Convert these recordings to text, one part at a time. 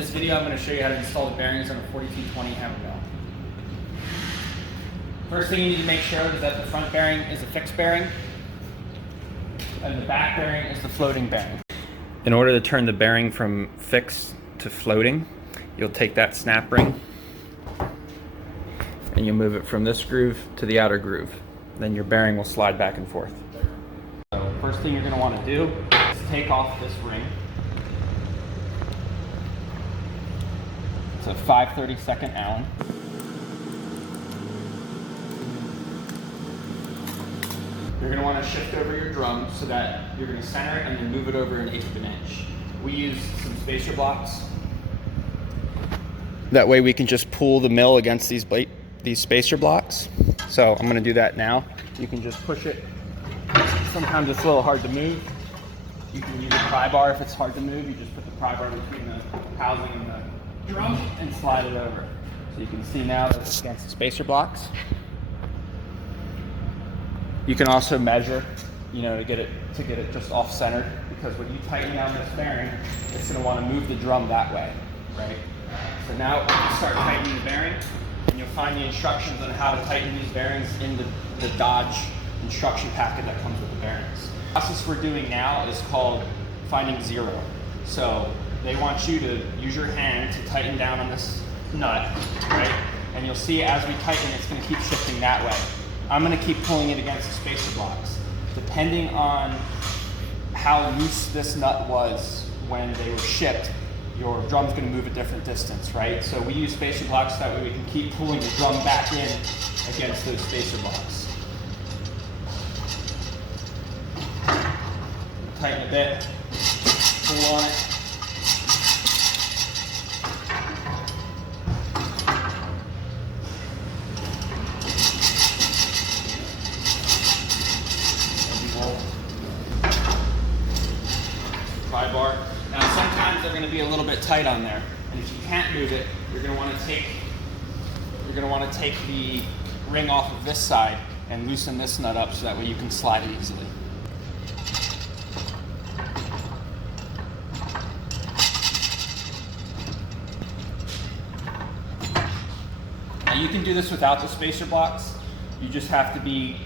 this video, I'm going to show you how to install the bearings on a 4220 hammer mill. First thing you need to make sure is that the front bearing is a fixed bearing and the back bearing is the floating bearing. In order to turn the bearing from fixed to floating, you'll take that snap ring and you'll move it from this groove to the outer groove. Then your bearing will slide back and forth. So first thing you're going to want to do is take off this ring. It's a 5/32 Allen. You're going to want to shift over your drum so that you're going to center it and then move it over 1/8 of an inch. We use some spacer blocks. That way we can just pull the mill against these spacer blocks. So I'm going to do that now. You can just push it. Sometimes it's a little hard to move. You can use a pry bar if it's hard to move. You just put the pry bar between the housing and the drum and slide it over. So you can see now that it's against the spacer blocks. You can also measure, to get it just off centered, because when you tighten down this bearing, it's going to want to move the drum that way, right? So now you start tightening the bearing, and you'll find the instructions on how to tighten these bearings in the Dodge instruction packet that comes with the bearings. The process we're doing now is called finding zero. So they want you to use your hand to tighten down on this nut, right? And you'll see as we tighten, it's going to keep shifting that way. I'm going to keep pulling it against the spacer blocks. Depending on how loose this nut was when they were shipped, your drum's going to move a different distance, right? So we use spacer blocks that way we can keep pulling the drum back in against those spacer blocks. Tighten a bit, pull on it. Pry bar. Now sometimes they're going to be a little bit tight on there, and if you can't move it, you're going to want to take the ring off of this side and loosen this nut up so that way you can slide it easily. Now you can do this without the spacer blocks. You just have to be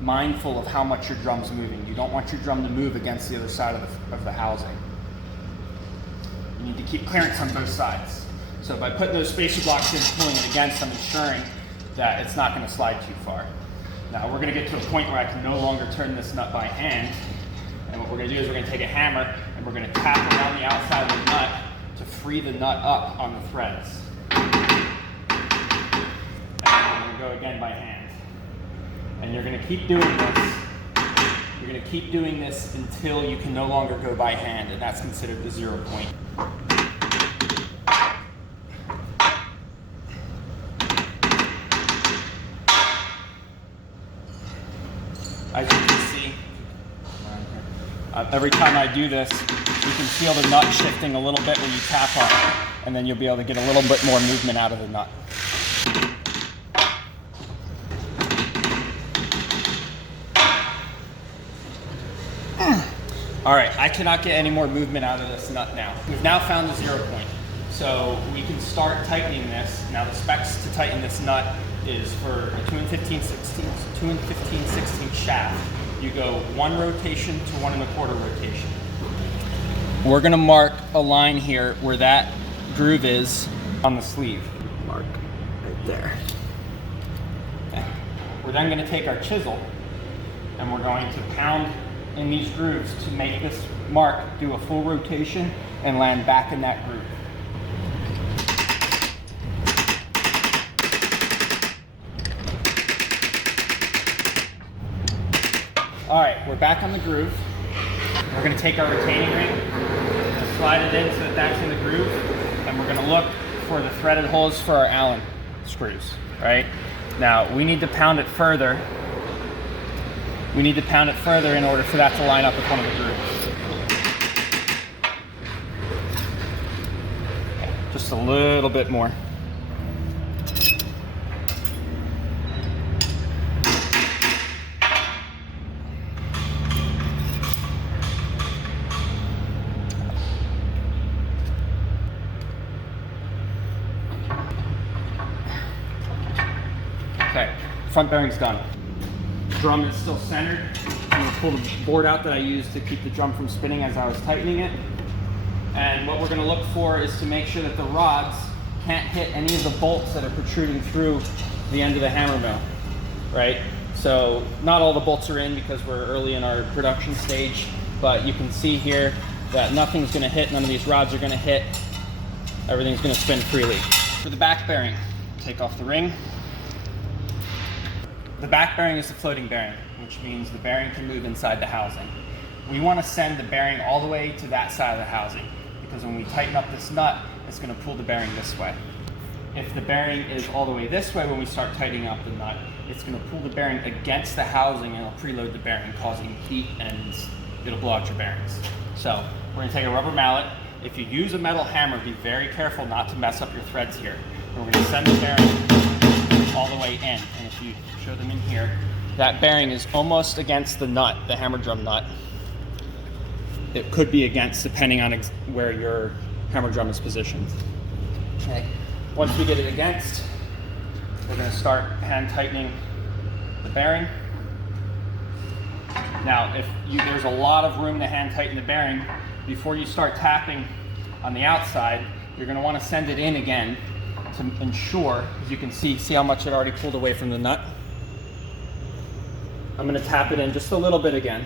mindful of how much your drum's moving. You don't want your drum to move against the other side of the housing. You need to keep clearance on both sides. So by putting those spacer blocks in, pulling it against, I'm ensuring that it's not going to slide too far. Now we're going to get to a point where I can no longer turn this nut by hand. And what we're going to do is we're going to take a hammer and we're going to tap around the outside of the nut to free the nut up on the threads. And then we're going to go again by hand. And you're going to keep doing this. You're going to keep doing this until you can no longer go by hand, and that's considered the 0 point. As you can see, every time I do this, you can feel the nut shifting a little bit when you tap on it, and then you'll be able to get a little bit more movement out of the nut. All right, I cannot get any more movement out of this nut now. We've now found the 0 point. So we can start tightening this. Now the specs to tighten this nut is for a 2 15/16 shaft. You go 1 rotation to 1 1/4 rotation. We're gonna mark a line here where that groove is on the sleeve. Mark right there. Okay. We're then gonna take our chisel and we're going to pound in these grooves to make this mark do a full rotation and land back in that groove. All right, we're back on the groove. We're going to take our retaining ring and slide it in so that that's in the groove, and we're going to look for the threaded holes for our Allen screws, right? Now, we need to pound it further. We need to pound it further in order for that to line up with one of the grooves. Just a little bit more. front bearing's done. Drum is still centered. I'm gonna pull the board out that I used to keep the drum from spinning as I was tightening it. And what we're gonna look for is to make sure that the rods can't hit any of the bolts that are protruding through the end of the hammer mill, right? So not all the bolts are in because we're early in our production stage, but you can see here that nothing's gonna hit, none of these rods are gonna hit. Everything's gonna spin freely. For the back bearing, take off the ring. The back bearing is the floating bearing, which means the bearing can move inside the housing. We wanna send the bearing all the way to that side of the housing, because when we tighten up this nut, it's gonna pull the bearing this way. If the bearing is all the way this way when we start tightening up the nut, it's gonna pull the bearing against the housing and it'll preload the bearing, causing heat, and it'll blow out your bearings. So we're gonna take a rubber mallet. If you use a metal hammer, be very careful not to mess up your threads here. And we're gonna send the bearing all the way in. And if you show them in here, that bearing is almost against the nut, the hammer drum nut. It could be against, depending on where your hammer drum is positioned. Okay. Once we get it against, we're gonna start hand tightening the bearing. Now, there's a lot of room to hand tighten the bearing, before you start tapping on the outside, you're gonna wanna send it in again to ensure, as you can see how much it already pulled away from the nut. I'm gonna tap it in just a little bit again.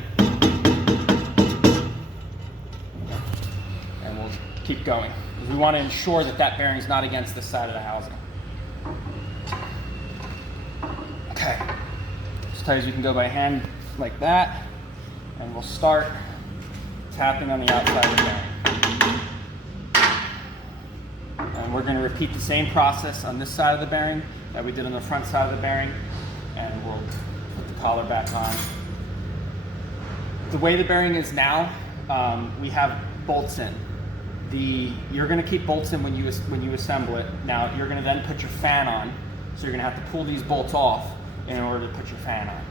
And we'll keep going. We wanna ensure that that bearing's not against the side of the housing. Okay, as tight as we can go by hand like that, and we'll start tapping on the outside of the bearing. And we're going to repeat the same process on this side of the bearing that we did on the front side of the bearing, and we'll put the collar back on. The way the bearing is now, we have bolts in. You're going to keep bolts in when you assemble it. Now you're going to then put your fan on, so you're going to have to pull these bolts off in order to put your fan on.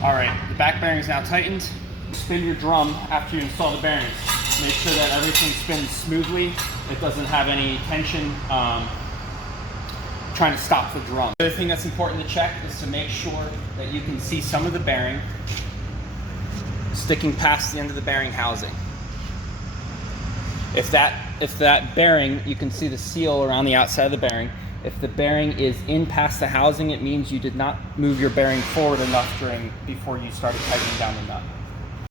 All right, the back bearing is now tightened. Spin your drum after you install the bearings. Make sure that everything spins smoothly. It doesn't have any tension trying to stop the drum. The other thing that's important to check is to make sure that you can see some of the bearing sticking past the end of the bearing housing. If that bearing, you can see the seal around the outside of the bearing. If the bearing is in past the housing, it means you did not move your bearing forward enough before you started tightening down the nut.